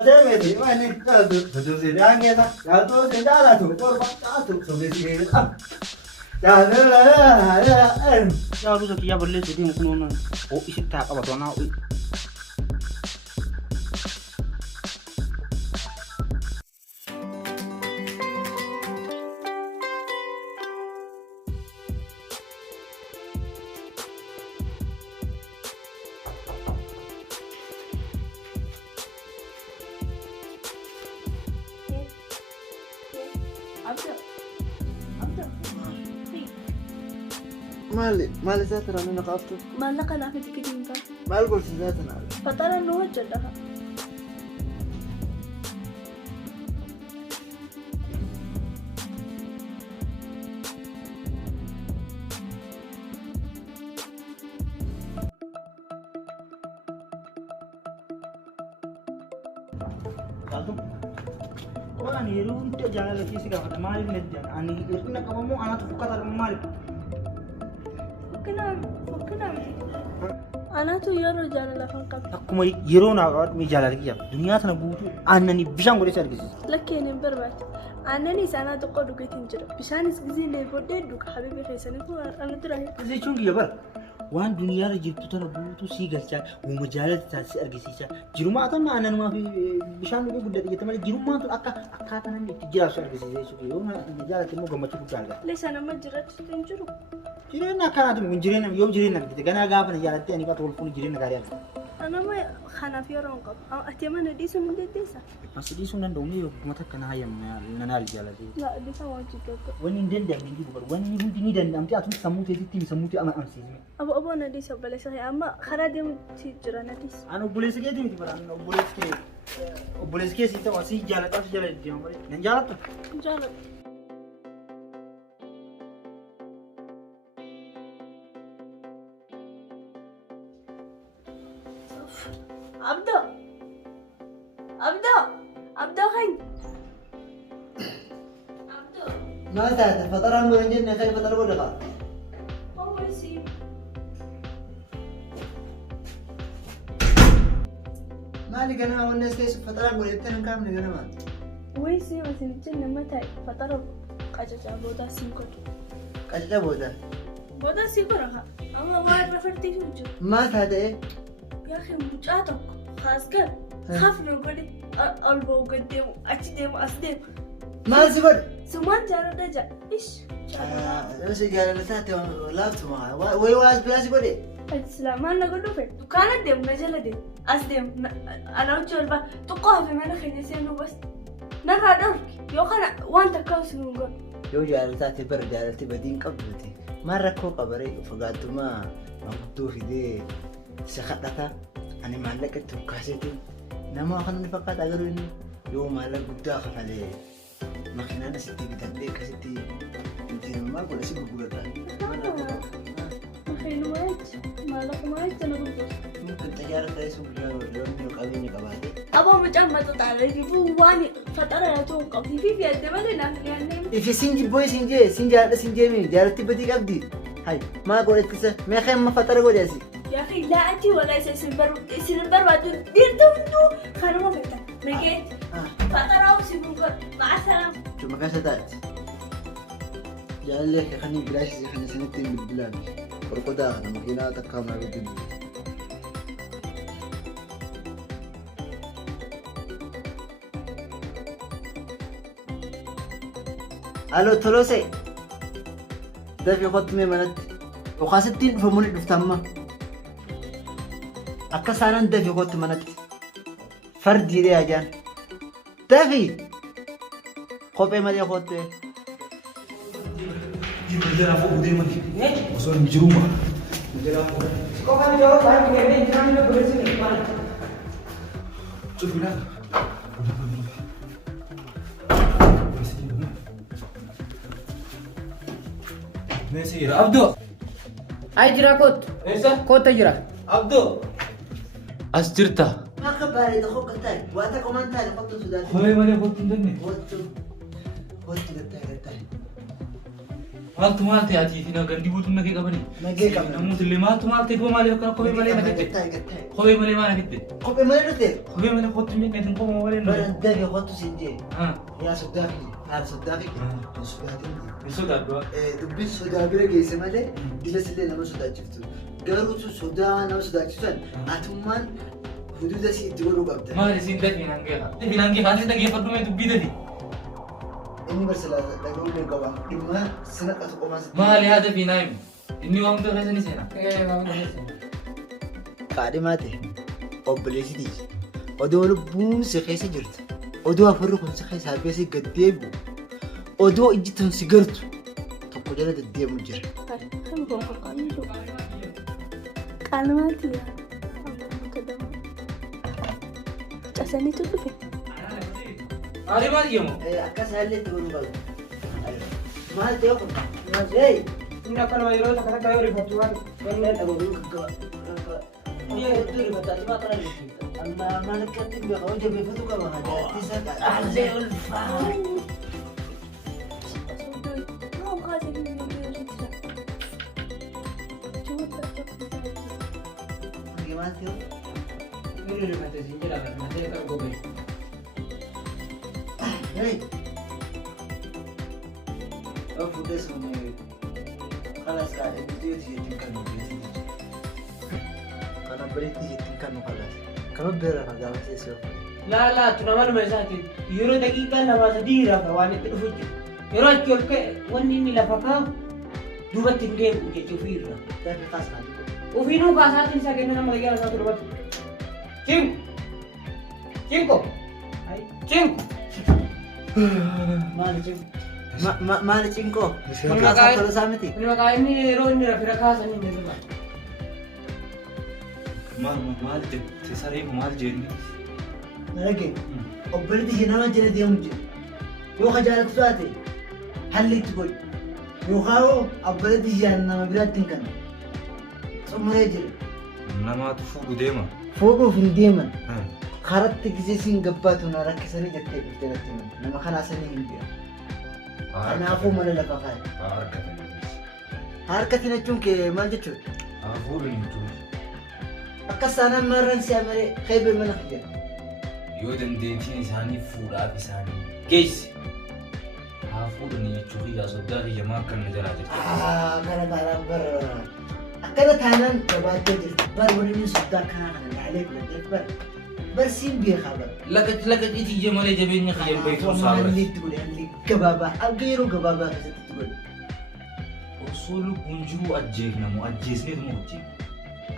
Semeti mana kalau tu sedang ni tak, kalau tu sedang lah tu, sebesi tak. Jangan lah, Ya lu sekian boleh jadi mungkin orang. Oh isi tak apa tuh nak. مالي ساتر أنا نقافته ما لك أنا في تكتين كا ما أقول ساتر أنا فترى إنه وجه لها Orang ni run tak jalan lagi sekarang. Mari ni jalan. Ani itu nak kamu anak tu buka taruh mari. وكنا أنا تو يرو جانا لفن قبل Aku mai hero na awat mi jalan lagi ya. Dunia sana butuh. Anani bisa ngore cari kisi. لك يعني بربات أنا سنة تقعد وقتين جرا بيشان إسقزين لبودة دوك حبيبي خيساني كو أنا ترى Saya cungi ya bar. Wan dunia la jirtu tana butuh si galcha. Uma jalan tak si argisi cha. Jiruma atau na anan ma bisa ngore budak dia teman jiruma tu akka tanan di tijara so argisi saya cungi. Yo na jalan temu gamma cukup jalan. ليش أنا ما جرت تنجرو Jirena kana tu mungkin jirena yo jirena gitu. Karena agak apa nih jalan tu ani ka tol pun jirena karian. أنا ما خنا في رون قبل أتمنى دي سو من ديسا Masih di sunan dong yo mata kana ayam nanal jalan tu. لا دي سو واجد Wani den dan minggu bukan. Wani pun tinggi dan nanti atau samu tim samu tu amat amsi. أبو أنا دي سو بلا سهي أما خنا دي تجرا نتيس Anu boleh sekali tu tiba anu boleh sekali sih tu masih jalan dia mari. Yang jalan tu. جرب أبدأ خين أبدأ ما ساتر فترة من جنة خير فترة ولا قا هو يسيب مالي أنا والناس كيس فترة ولا يتكلم كامل أنا ما ويسيب سنتين متى فترة قاجة بودا سيكوتو كذا بودا بودا سيكورها أما ما رفرتي شو ما هذا إيه يا أخي مجاتك خاص كر خاف من قولي ألبو قديم أتديم أصديم ما سيبر سمان جارة دجا إيش بس قال لساتي لابت معه ويواز بلاش بودي السلام أنا أقول له فين دكانة ديم نجلة دي أصديم أنا أقول با تقاه في منا خلينا سينو بس نرى دورك يو خنا وانت كوس نقول يو جال لساتي بر جالتي بدين قبلتي مرة كو قبري فقعدت ما قلتو في دي سخطتها أنا معلقة توكاسيتي نما أخذني فقط أقول إني يوم معلق بداخل عليه مخنا ستي بتديك ستي أنتي ما أقول أسيب أقول لك خير وايد ما لك ما يتنا بالبس ممكن تجارة رئيس وبلاد واليوم يقابلني قبادي أبو مجمع تطالع يجيبوا واني فترة يتوقف في الدمالنا يعني في سنجي بوي سنجي مين جارتي بدي قبدي هاي ما قلت كسر ما خير ما فترة قول ياسي يا أخي لا أنت ولا سنبر بعد دير دو خلوا ما فتح مجيت فترة وسيبوا مع السلامة شو ما كان ستات جعل لك خليني بلاش خليني سنتين بالبلاد برقدا أنا ماكيناتك كاملة بالدنيا الو تلوسي دافي خط مي منت وخاستين فموني دفتما أكسانا دافي خط منت فردي دي أجان دافي خوبي ما دي خط Belajar apa udah mati? Masuk di rumah. Belajar apa? Kau kan jawab kan ini jangan lu bersih ni mana? Coba bilang. Mesir, Abdu. Ay jira kot. Esa? Kota jira. Abdu. Asjirta. ما كباري دخوك قتاي واتا كمان تاني خط سوداني Hoy mana kau tinggal ni? خط قتاي Maaltu maal ta'e fi gandi buutuun nagee qabanii? Nagee qabani. Namoota illee maaltu maal ta'e du'a maaliif akkana kophee malee na fidde? Kophee malee maal na fidde? Kophee malee dhufte? Kophee malee kottu hin jenne kophee malee na Bara dabe kottu siin jee. haa Yaa soddaafi. Haala soddaafi. Soddaatiin. hin sodaadhu Dubbiin sodaa bira geesse malee dilas illee nama sodaachiftu. Garuu sodaa nama sodaachisan atummaan huduuda si itti godhuu qabda. maal isin dafi nangeeha dafi nangeeha anis dhageeffadhu mee dubbii dafi Inni barsiisaa dhaga'uu ni qaba. Dhimma sina qatu qomaa sitti. maal yaa dafi naa himu inni waan hunda keessa ni seena. Qaadhimaa ta'e obboleessitiis odoo lubbuun si keessa jirtu odoo afurri kun si keessa hafeessi gad deebi'u odoo ijji tun si gartu tokko jala deddeemu jira. Qalmaati casaniitu dhufe. Maali maal jedhamu? Akkas haalli itti godhuu qabu. Maal ta'e kun? Hey! Inni akkanuma yeroo takka takka yoo rifattu waan Wanni dhaga'uu qaqqaba. inni hedduu rifataa cimaa kana jirti. Amma maal akkatti beekaa hojii jabeeffatu qaba. Hajjaatisa Allee ulfaa. maal ta'e? Inni rifatee siin jedha kan matee kan gobee. Hey! Yoo fuudhee sun kalas kaadhee biyya isheetiin kan nu beeksisu. Kana bariitti isheetiin kan nu kalas. Kama beera kan gaafa teessoo. Laalaa tu namanuma isaati yeroo daqiiqaa lamaa sadii rafa waan itti dhufu jira. Yeroo achi ol ka'e wanni inni lafa kaa'u duubatti hin deebi'u jechuun ofiirra. Dafii kaas kan dhufu. Ofiinuu kaasaatiin isaa kenna nama gayyaa isaatu dhufatu. Cinko! Cinko! Cinko! Maali cinko? Maali cinko? Kun Kaasaa tola isaa miti? Kun maqaa inni yeroo inni rafira kaasan inni dhufa. Maal jette sareefu maal jenni? Nalage obboleetti ishee nama jala deemu jira. Yoo ka jaalatu taate halli itti godhu. Yookaan obboleetti ishee nama biraatti hin kanne. Xumuree jira. Namaatu fuudhu deema. Fuudhuuf hin deeman. Karatti gisee siin gabbaatu na rakkisanii jettee dhuftee natti himan. Nama kanaa sanii hin beeku. Kanaafuu mana lafa kaa'e. Harkatanii. Harkatti jechuun kee maal jechuudha? Hafuurri hin tuuru. Akka saanaan marran si'a malee qeebee mana fayyada. Yoo dandeettiin isaanii fuudhaaf isaanii geesse. Haa fuudhanii jechuun yaa soddaa kiyya maa akka na jalaa jirti. Kana kaanaan bara akkana taanaan gabaattee jirti. Bara waliin soddaa akkanaa kana laalee filatee bara. Barsiin beekaa bara. Laqaqiitii ija malee jabeenya kiyya beektu Maalli itti godhe halli gabaabaa akka yeroo gabaabaa keessatti itti godhe. osoo lubbuun jiru ajjeefnamu ajjeesneetu mu hojjeefna.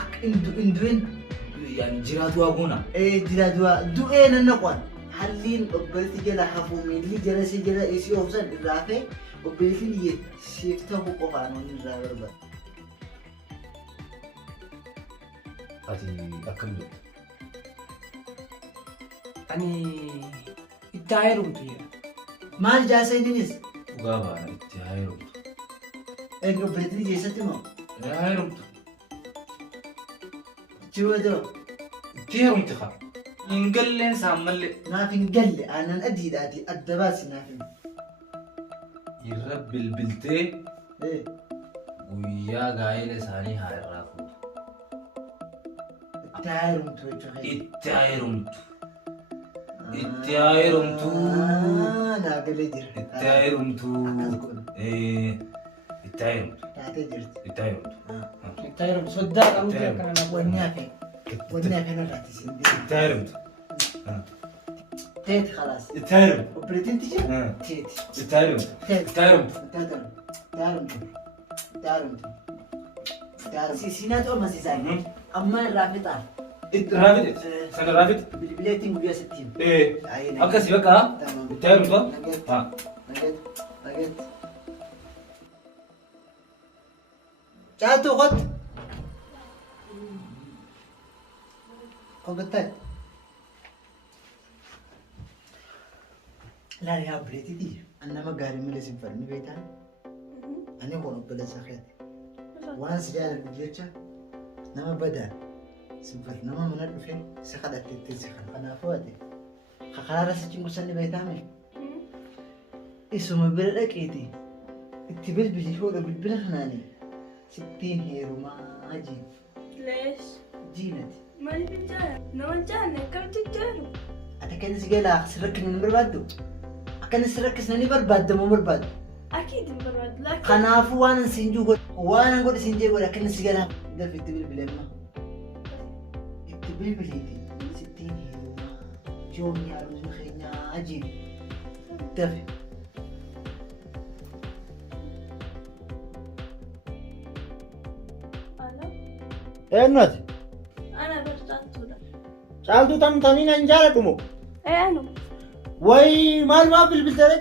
Akka indu'een Yaani jiraatu waa goona. jira du'ee nannaqwan halliin obboleetti jala hafuu miilli jala si jala isii obsan irraa fee obboleettiin iyyee siif ta'uu qofaan wanni irraa barbaada. Ati akkam jettu? Ani itti haa heerumtu jedha. Maal jaasa inninis? Dhugaa baana itti haa heerumtu. Obboleettiin keessatti moo? Haa heerumtu. Jiwa doo Itti heerumti haa. Hin galleen saan mallee. naaf hin galle aannan adiidhaati adda baasi naaf hin. Irra bilbiltee guyyaa gaa'ela isaanii haa irraa fuutu. Itti haa heerumtu jechuudha. Itti haa heerumtu. Itti haa heerumtu. Naa galee jira. Itti haa heerumtu. Akkas godhu. Itti haa heerumtu. Taatee jirti. Itti haa heerumtu. Itti haa heerumtu soddaa qabuuti akkana na Wanni hafe wanni hafe narraati siin Itti haa heerumtu. teeti khalaas. Itti haa heerumtu. Obboleettiin tijji teeti. Itti haa heerumtu. Itti haa heerumtu. Siinaatu amansiisaa amma irraa fixaa. Itti raafite. Sana raafite. Bilbileettiin guyyaa sittiin. Akkasii bakka itti haa heerumtu. Haa. Caatu kot. Kongattai. Laali haa bireetiti. Nama gaarii malee sin falmi beektaa? Ani kun obboleessa keeti. Waan si jaalladhu jecha nama badaa sinfal nama mana dhufee si kadhatteetti si kan kanaafuu ati kakaraarra si cunqursanni beektaame isuma bira dhaqeeti itti bilbili fuudha bilbila kanaanii sittiin heerumaa jiin Lees. jiinati. Maaliif hin jaalladhu? Nama hin jaalladhu akkamitti hin jaalladhu? Ati akka inni si galaa si rakkina hin barbaaddu? Akka inni si rakkisna ni barbaadda moo barbaaddu? Akiid hin barbaadu. Laakiin Kanaafuu waan hin siin juu godhe waan hin godhe siin jee godhe akka inni si galaa dafi itti bilbileemma. Itti bilbileeti sittiin heerumaa joomni haaromsuu keenyaa jiin dafi. ana Eenyuti? ana barbaadduudha. Caaltuu tamtanii nan jaaladhu moo? Anu Wayii maal maa bilbiltee?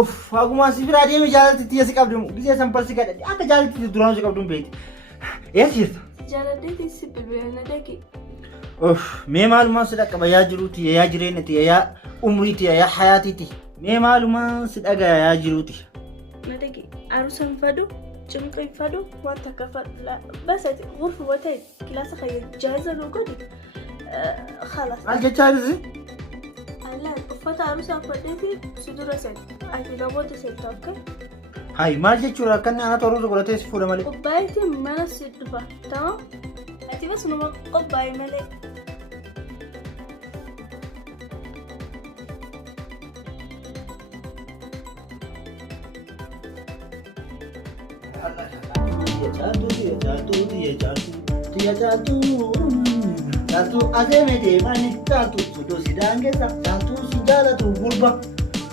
Uff hagumaan si biraa deemee jaalatti si qabdu gisee san barsi kadhadhe akka jaalatti duraan si qabdu beekti. Eessa jirta? jaaladheeti si bilbileena dhaqi. Uff mee maalumaan si dhaqqaba yaa jiruuti yaa jireenyati yaa umriiti yaa hayaatiiti mee maalumaan si dhagaa yaa jiruuti. Na dhaqi. Arusan fadu. Cimqii fadu. Wanta akka fadu. Basati gurfu watee kilaasa kayya jaaza nu godhi. Khalas. Maal jechaa jirti? Allah uffata arusaa fadheeti si dura seeti. Ati namoota seetu akka. Hayi maal jechuudha akka inni aanaa toroo godhatee si fuudha malee. Qobbaayitiin mana si dhufa. Tamam? Ati bas numa qobbaayi malee. Caaltuu adeeme deemani caaltuu soddoo si daangeessa caaltuu si jaalatu gurba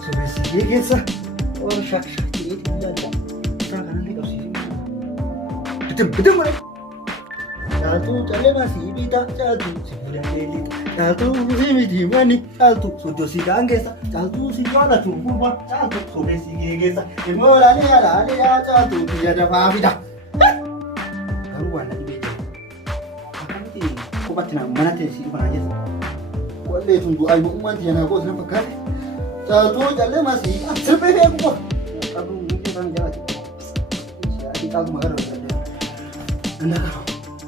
sobeessi geeggeessa oolu shakshakkireeti ilaalla isaa kanallee qabsiisee bitim godhe caaltuu calleema si biita caaltuu si fuudhee lixa caaltuu rufii miti mani caaltuu soddoo si daangeessa caaltuu si jaalatu gurba caaltuu sobeessi geeggeessa immoo laalee yaa caaltuu biyya dafaa fida. Garuu waan dhibee kophaatti mana teessii dhufan ajjeessa. Wallee tun du'aa uumaan tiyanaa koos na fakkaate. Caaltuu callee masii sirphee fe'ee kubbaa. Qabuu mukee kan jiraate. Siyaasii caaltuu maqaa irra fayyadamu. Anna qaba.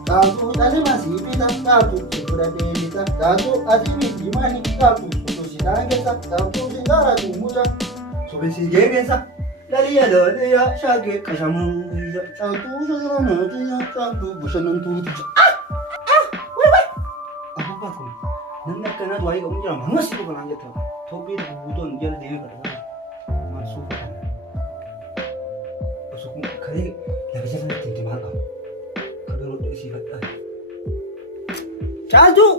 Caaltuu callee masii bitaa caaltuu fudhatee bitaa caaltuu asii miti maanii caaltuu osoo si daangeessa caaltuu si jaalatu muja sobeessi geeggeessa. Laliya laliya shaagee qashamuu caaltuu sasiranaatiya caaltuu bashannantuuti. Apa kun? Namni akkanaatu waa'ee qabu jira manuma si dhufa naan jetta. Tophee gurguutoon jala deemee kadhataa maal suufa kana. Osoo kun karee lafa jala ittiin maal qabu? Kadoo rodha isii fadhaa. Caaltuu!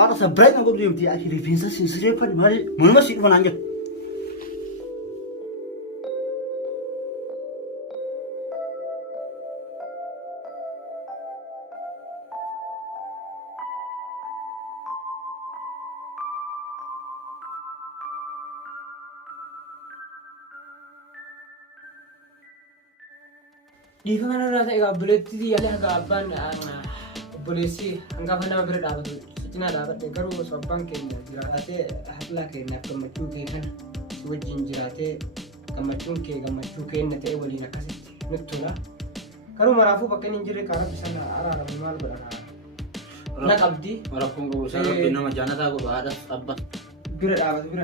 Haadha sabbiraa na godhu deemtee ati rifeensa sireeffadhi malee manuma si dhufa naan jetta. Dhiifa kanarraa ta'e obboleetti yaalii haga abbaan obboleessi hangafa nama bira dhaabatu cinaa dhaabadhe garuu osoo abbaan keenya jiraatee haadha keenyaaf gammachuu kee kana si wajjin jiraatee gammachuun kee gammachuu keenya ta'e waliin akkasitti nutti tola. Garuu maraafuu bakka inni hin jirre karaa sana araaramu maal godha na qabdi. Rakkoon qabu isaa rabbi nama jaalataa godhu haadhas abbas. Bira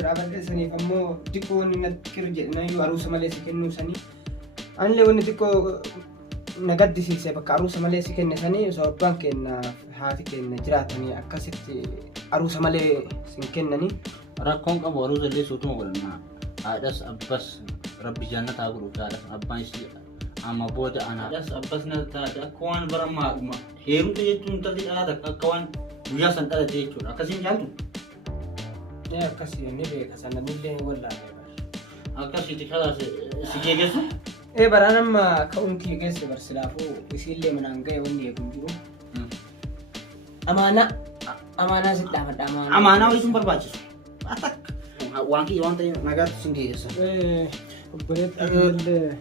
dhaabadhe saniif ammoo xiqqoo wanni natti kiru jedhanayyuu aruusa malee si kennuu sanii. Anillee wanni xiqqoo na gaddisiise bakka aruusa malee si kenne sanii osoo abbaan keenya haati keenya jiraatanii akkasitti aruusa malee sin kennanii. Rakkoon qabu aruusa illee suutuma godhanna. Haadhas abbas rabbi jaalataa godhu haadhas abbaan isii amma booda ana. Haadhas abbas na taate akka waan baramaa heerumte jechuun taate dhalata akka waan guyyaa san dhalate jechuudha. Akkasiin jaaltu. Akkasii ni beeka sanamillee wallaalee. Akkasitti kalaas si geessu. Baraan amma ka'uun kiyya geesse barsilaafuu isiillee manaan ga'e wanni eeguun jiru. Amaanaa si dhaabadha amaanaa. Amaanaa wayii sun barbaachisu. Waan kiyya waan ta'eef nagaatti sin geessa. Obboleetti illee.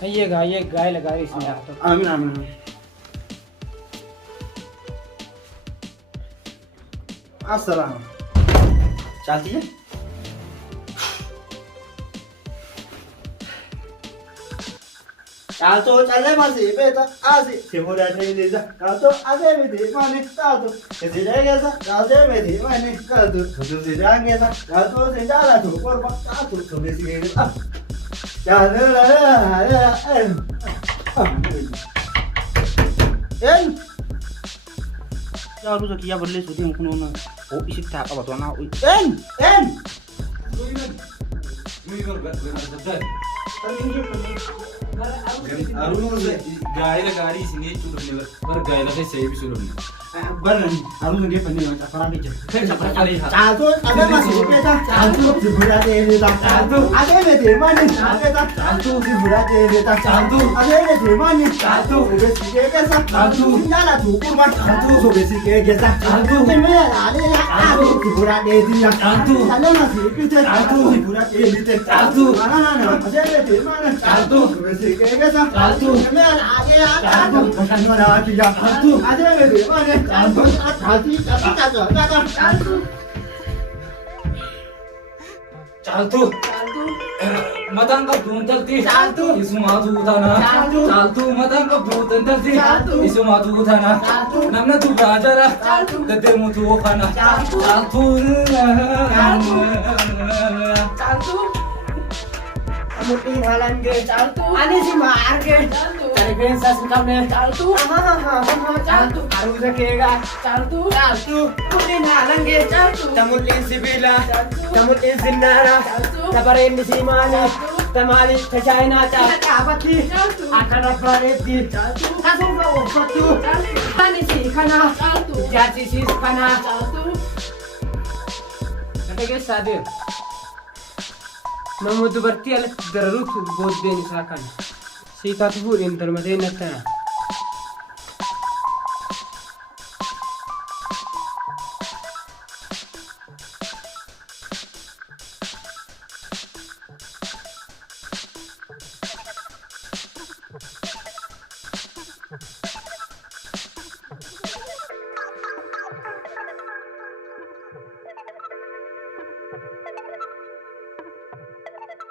Hayyee gaa'ela gaarii isin dhaabatu. Amiin. Assalamu. Caaltii? Taatu calle masih beta asik. Semua dari desa. Taatu ada meti mana taatu. Kesidai kesa taatu meti mana taatu. Susu sidang kesa taatu sendala tu korban taatu. Sobesi kesa. Jalan lah. En. Ya lu sekian berles sudah yang kuno na. Oh isi tak apa tuan aku. En. Gaa'ela gaarii isin jechuu dhufne bara gaa'ela keessa eebisuu dhufne. Baran harus dia pandai macam apa dia. Capra kali haa. Taatu ada masih beta. Taatu dibuat beta. Taatu ada meti mana beta. Taatu dibuat beta. Taatu ada meti mana. Taatu sobesi kesa. Taatu sendala tu korban. Taatu sobesi kesa. Taatu mana ada lah. Taatu dibuat dia. Taatu ada masih beta. Taatu dibuat beta. Taatu mana ada meti mana. Taatu sobesi kesa. Taatu mana ada lah. Taatu bukan mana dia. Taatu ada meti mana. Taatu Caaltu mataan qabdu intalti isumaatu utana caaltu mataan qabdu intalti isumaatu utana namna dubraa jara deddeemutu kana caaltu Mungkin halan ke caltu. Ani si maar ke caltu. Cari bensa singkam ne caltu. Caltu. Harus kega caltu. Mungkin halan ke caltu. Tamutin sibila. Tamutin sinara. Tabarin di simani. Tamali ke China caltu. Abati. Akan apareti. Kasum ka opatu. Ani si kana caltu. Jati si kana caltu. Kage sadir. Namu dubartii alatti dararuutu booddeen isaa kana. Siikaatu fuudhin darmatee nattana.